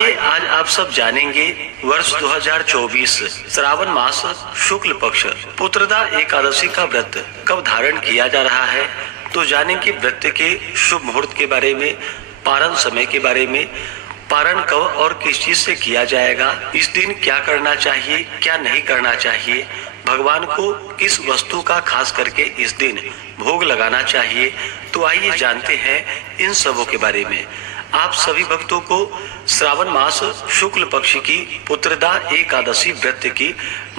आज आप सब जानेंगे वर्ष 2024 श्रावण मास शुक्ल पक्ष पुत्रदा एकादशी का व्रत कब धारण किया जा रहा है। तो जानेंगे व्रत के शुभ मुहूर्त के बारे में, पारण समय के बारे में, पारण कब और किस चीज से किया जाएगा, इस दिन क्या करना चाहिए क्या नहीं करना चाहिए, भगवान को किस वस्तु का खास करके इस दिन भोग लगाना चाहिए। तो आइए जानते हैं इन सबों के बारे में। आप सभी भक्तों को श्रावण मास शुक्ल पक्ष की पुत्रदा एकादशी व्रत की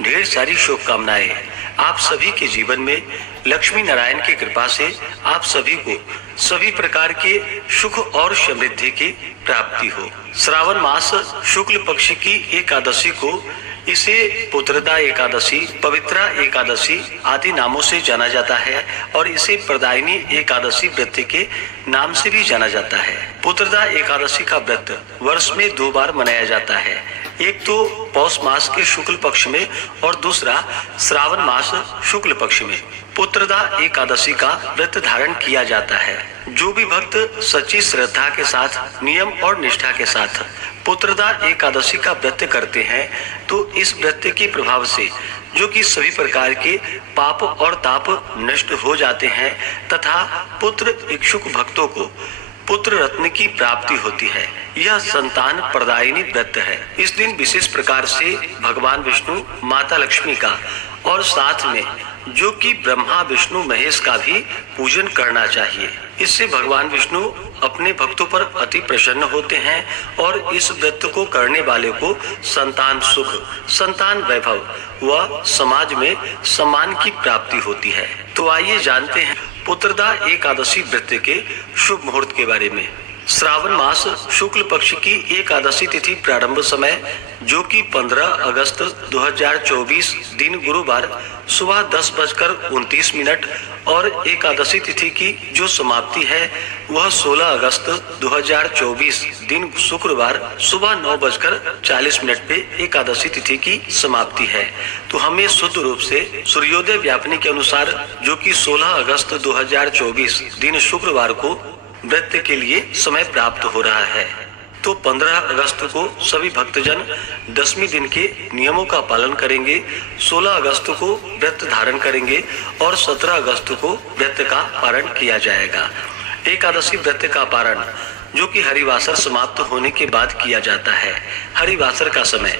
ढेर सारी शुभकामनाएं। आप सभी के जीवन में लक्ष्मी नारायण की कृपा से आप सभी को सभी प्रकार के सुख और समृद्धि की प्राप्ति हो। श्रावण मास शुक्ल पक्ष की एकादशी को इसे पुत्रदा एकादशी, पवित्रा एकादशी आदि नामों से जाना जाता है और इसे प्रदायिनी एकादशी व्रत के नाम से भी जाना जाता है। पुत्रदा एकादशी का व्रत वर्ष में 2 बार मनाया जाता है, एक तो पौष मास के शुक्ल पक्ष में और दूसरा श्रावण मास शुक्ल पक्ष में पुत्रदा एकादशी का व्रत धारण किया जाता है। जो भी भक्त सच्ची श्रद्धा के साथ, नियम और निष्ठा के साथ पुत्रदा एकादशी का व्रत करते हैं तो इस व्रत के प्रभाव से जो कि सभी प्रकार के पाप और ताप नष्ट हो जाते हैं तथा पुत्र इच्छुक भक्तों को पुत्र रत्न की प्राप्ति होती है। यह संतान प्रदायिनी व्रत है। इस दिन विशेष प्रकार से भगवान विष्णु, माता लक्ष्मी का और साथ में जो कि ब्रह्मा विष्णु महेश का भी पूजन करना चाहिए। इससे भगवान विष्णु अपने भक्तों पर अति प्रसन्न होते हैं और इस व्रत को करने वाले को संतान सुख, संतान वैभव व समाज में सम्मान की प्राप्ति होती है। तो आइए जानते हैं पुत्रदा एकादशी व्रत के शुभ मुहूर्त के बारे में। श्रावण मास शुक्ल पक्ष की एकादशी तिथि प्रारंभ समय जो कि 15 अगस्त 2024 दिन गुरुवार सुबह 10:29 और एकादशी तिथि की जो समाप्ति है वह 16 अगस्त 2024 दिन शुक्रवार सुबह 9:40 पे एकादशी तिथि की समाप्ति है। तो हमें शुद्ध रूप से सूर्योदय व्यापनी के अनुसार जो कि 16 अगस्त 2024 दिन शुक्रवार को व्रत के लिए समय प्राप्त हो रहा है। तो 15 अगस्त को सभी भक्तजन 10वें दिन के नियमों का पालन करेंगे, 16 अगस्त को व्रत धारण करेंगे और 17 अगस्त को व्रत का पारण किया जाएगा। एकादशी व्रत का पारण जो कि हरिवासर समाप्त होने के बाद किया जाता है। हरिवासर का समय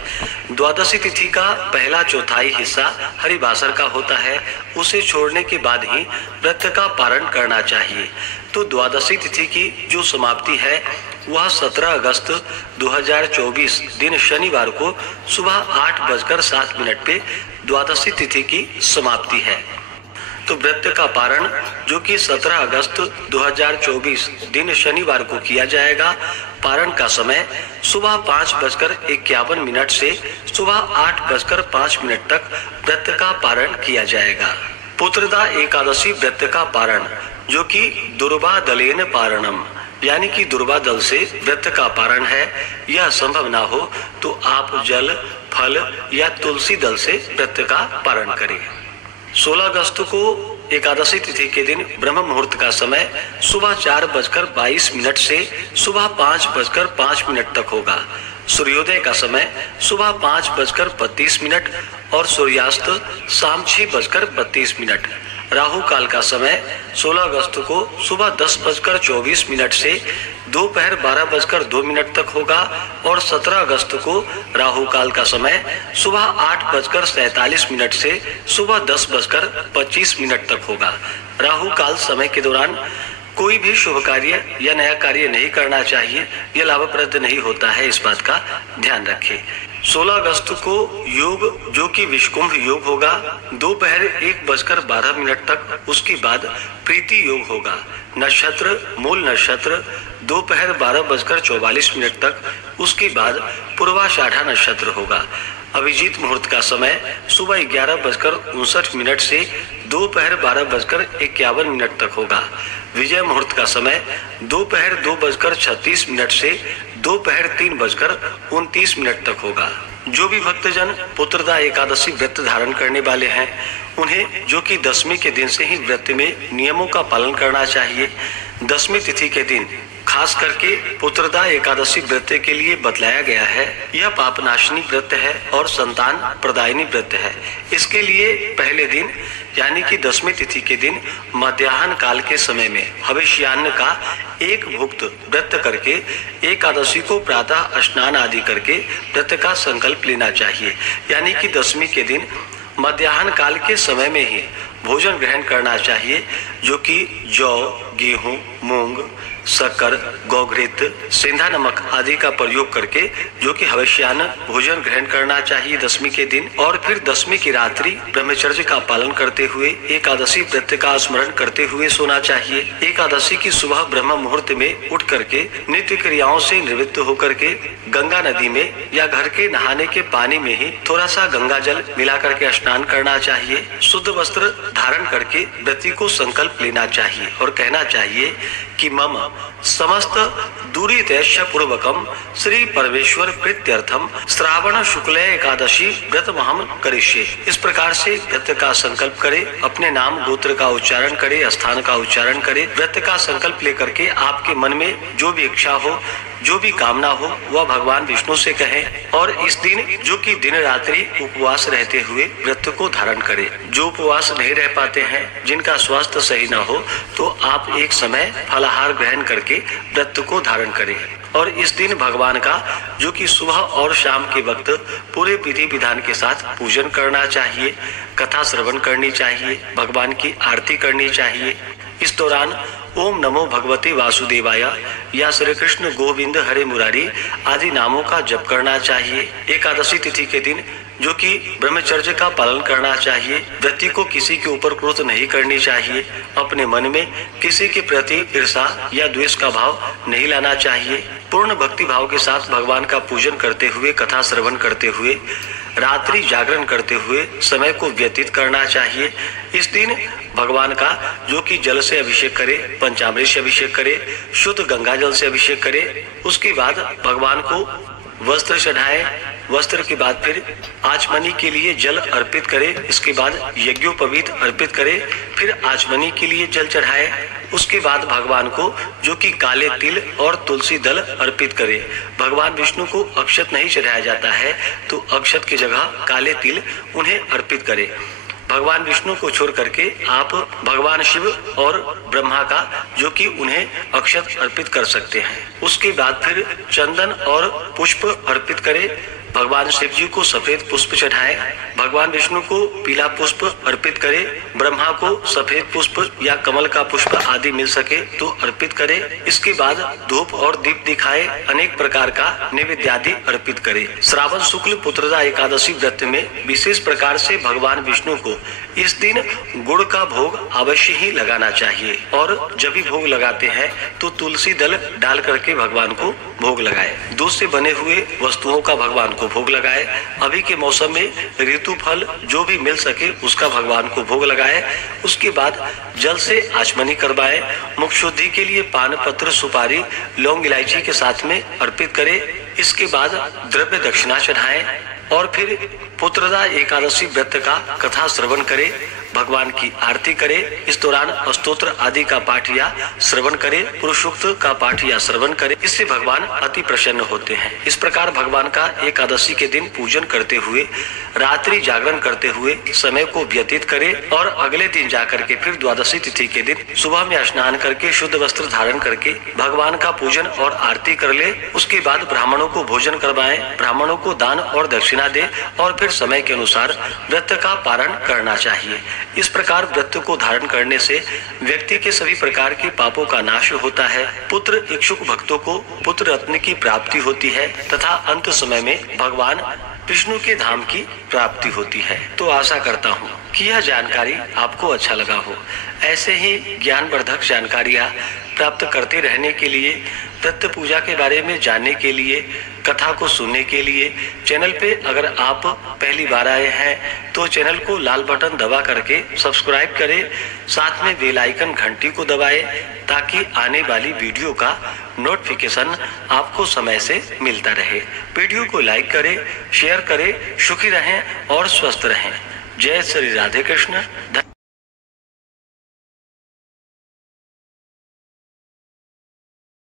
द्वादशी तिथि का पहला चौथाई हिस्सा हरिवासर का होता है, उसे छोड़ने के बाद ही व्रत का पारण करना चाहिए। तो द्वादशी तिथि की जो समाप्ति है वह 17 अगस्त 2024 दिन शनिवार को सुबह 8:07 पे द्वादशी तिथि की समाप्ति है। तो व्रत का पारण जो कि 17 अगस्त 2024 दिन शनिवार को किया जाएगा। पारण का समय सुबह 5:51 से सुबह 8:05 तक व्रत का पारण किया जाएगा। पुत्रदा एकादशी व्रत का पारण जो कि दुर्वा दलेन पारणम यानी कि दुर्वा दल से व्रत का पारण है। यह संभव ना हो तो आप जल, फल या तुलसी दल से व्रत का पारण करें। 16 अगस्त को एकादशी तिथि के दिन ब्रह्म मुहूर्त का समय सुबह 4:22 से सुबह 5:05 तक होगा। सूर्योदय का समय सुबह 5:32 और सूर्यास्त शाम 6:32। राहु काल का समय 16 अगस्त को सुबह 10:24 से दोपहर 12:02 तक होगा और 17 अगस्त को राहु काल का समय सुबह 8:47 से सुबह 10:25 तक होगा। राहु काल समय के दौरान कोई भी शुभ कार्य या नया कार्य नहीं करना चाहिए, यह लाभप्रद नहीं होता है, इस बात का ध्यान रखें। 16 अगस्त को योग जो कि विषकुंभ योग होगा दोपहर 1:12 तक, उसके बाद प्रीति योग होगा। नक्षत्र मूल नक्षत्र दोपहर 12:44 तक, उसके बाद पूर्वाषाढ़ा नक्षत्र होगा। अभिजीत मुहूर्त का समय सुबह 11:59 से दोपहर 12:51 तक होगा। विजय मुहूर्त का समय दोपहर 2:36 से दोपहर 3:29 तक होगा। जो भी भक्तजन पुत्रदा एकादशी व्रत धारण करने वाले हैं उन्हें जो कि 10वीं के दिन से ही व्रत में नियमों का पालन करना चाहिए। 10वीं तिथि के दिन खास करके पुत्रदा एकादशी व्रत के लिए बतलाया गया है। यह पापनाशनी व्रत है और संतान प्रदायिनी व्रत है। इसके लिए पहले दिन यानी कि 10वीं तिथि के दिन मध्याह्न काल के समय में हविष्यान्न का एक भुक्त व्रत करके एकादशी को प्रातः स्नान आदि करके व्रत का संकल्प लेना चाहिए। यानी कि 10वीं के दिन मध्याह्न काल के समय में ही भोजन ग्रहण करना चाहिए, जो कि जौ, गेहूं, मूंग, शक्कर, गौघृत, सेंधा नमक आदि का प्रयोग करके जो कि हविष्यान्न भोजन ग्रहण करना चाहिए 10वीं के दिन। और फिर 10वीं की रात्रि ब्रह्मचर्य का पालन करते हुए एकादशी व्रत का स्मरण करते हुए सोना चाहिए। एकादशी की सुबह ब्रह्म मुहूर्त में उठ करके नित्य क्रियाओं से निवृत्त होकर के गंगा नदी में या घर के नहाने के पानी में ही थोड़ा सा गंगा जल मिला करके स्नान करना चाहिए। शुद्ध वस्त्र धारण करके व्रती को संकल्प लेना चाहिए और कहना चाहिए कि मम समस्त दूरी तैश्य पूर्वकम श्री परमेश्वर प्रीत्यर्थम श्रावण शुक्ल एकादशी व्रत महम करिष्ये। इस प्रकार से व्रत का संकल्प करे, अपने नाम गोत्र का उच्चारण करे, स्थान का उच्चारण करे। व्रत का संकल्प लेकर के आपके मन में जो भी इच्छा हो, जो भी कामना हो, वह भगवान विष्णु से कहें। और इस दिन जो कि दिन रात्रि उपवास रहते हुए व्रत को धारण करें। जो उपवास नहीं रह पाते हैं, जिनका स्वास्थ्य सही न हो, तो आप एक समय फलाहार ग्रहण करके व्रत को धारण करें। और इस दिन भगवान का जो कि सुबह और शाम के वक्त पूरे विधि विधान के साथ पूजन करना चाहिए, कथा श्रवण करनी चाहिए, भगवान की आरती करनी चाहिए। इस दौरान ओम नमो भगवते वासुदेवाय या श्री कृष्ण गोविंद हरे मुरारी आदि नामों का जप करना चाहिए। एकादशी तिथि के दिन जो कि ब्रह्मचर्य का पालन करना चाहिए। व्यक्ति को किसी के ऊपर क्रोध नहीं करनी चाहिए। अपने मन में किसी के प्रति ईर्षा या द्वेष का भाव नहीं लाना चाहिए। पूर्ण भक्ति भाव के साथ भगवान का पूजन करते हुए, कथा श्रवण करते हुए, रात्रि जागरण करते हुए समय को व्यतीत करना चाहिए। इस दिन भगवान का जो कि जल से अभिषेक करे, पंचामृत से अभिषेक करे, शुद्ध गंगा जल से अभिषेक करे। उसके बाद भगवान को वस्त्र चढ़ाए। वस्त्र के बाद फिर आचमनी के लिए जल अर्पित करे। इसके बाद यज्ञोपवीत अर्पित करे, फिर आचमनी के लिए जल चढ़ाए। उसके बाद भगवान को जो कि काले तिल और तुलसी दल अर्पित करे। भगवान विष्णु को अक्षत नहीं चढ़ाया जाता है, तो अक्षत की जगह काले तिल उन्हें अर्पित करे। भगवान विष्णु को छोड़ करके आप भगवान शिव और ब्रह्मा का जो कि उन्हें अक्षत अर्पित कर सकते हैं। उसके बाद फिर चंदन और पुष्प अर्पित करें। भगवान शिव जी को सफेद पुष्प चढ़ाए, भगवान विष्णु को पीला पुष्प अर्पित करे, ब्रह्मा को सफेद पुष्प या कमल का पुष्प आदि मिल सके तो अर्पित करे। इसके बाद धूप और दीप दिखाए, अनेक प्रकार का नैवेद्य आदि अर्पित करे। श्रावण शुक्ल पुत्रदा एकादशी व्रत में विशेष प्रकार से भगवान विष्णु को इस दिन गुड़ का भोग अवश्य ही लगाना चाहिए। और जब भी भोग लगाते हैं तो तुलसी दल डाल करके भगवान को भोग लगाए। दूध से बने हुए वस्तुओं का भगवान को भोग लगाए। अभी के मौसम में ऋतु फल जो भी मिल सके उसका भगवान को भोग लगाए। उसके बाद जल से आचमनी करवाए। मुख शुद्धि के लिए पान पत्र, सुपारी, लौंग, इलायची के साथ में अर्पित करे। इसके बाद द्रव्य दक्षिणा चढ़ाएं और फिर पुत्रदा एकादशी व्रत का कथा श्रवण करे, भगवान की आरती करे। इस दौरान स्तोत्र आदि का पाठ या श्रवण करे, पुरुषोक्त का पाठ या श्रवण करे। इससे भगवान अति प्रसन्न होते हैं। इस प्रकार भगवान का एकादशी के दिन पूजन करते हुए, रात्रि जागरण करते हुए समय को व्यतीत करे। और अगले दिन जाकर के फिर द्वादशी तिथि के दिन सुबह में स्नान करके शुद्ध वस्त्र धारण करके भगवान का पूजन और आरती कर ले। उसके बाद ब्राह्मणों को भोजन करवाएं, ब्राह्मणों को दान और दक्षिणा दे और फिर समय के अनुसार व्रत का पारण करना चाहिए। इस प्रकार व्रत को धारण करने से व्यक्ति के सभी प्रकार के पापों का नाश होता है। पुत्र इच्छुक भक्तों को पुत्र रत्न की प्राप्ति होती है तथा अंत समय में भगवान विष्णु के धाम की प्राप्ति होती है। तो आशा करता हूँ कि यह जानकारी आपको अच्छा लगा हो। ऐसे ही ज्ञानवर्धक जानकारियाँ प्राप्त करते रहने के लिए, व्रत पूजा के बारे में जानने के लिए, कथा को सुनने के लिए चैनल पे अगर आप पहली बार आए हैं तो चैनल को लाल बटन दबा करके सब्सक्राइब करें। साथ में बेल आइकन घंटी को दबाएं ताकि आने वाली वीडियो का नोटिफिकेशन आपको समय से मिलता रहे। वीडियो को लाइक करें, शेयर करें। सुखी रहें और स्वस्थ रहें। जय श्री राधे कृष्ण।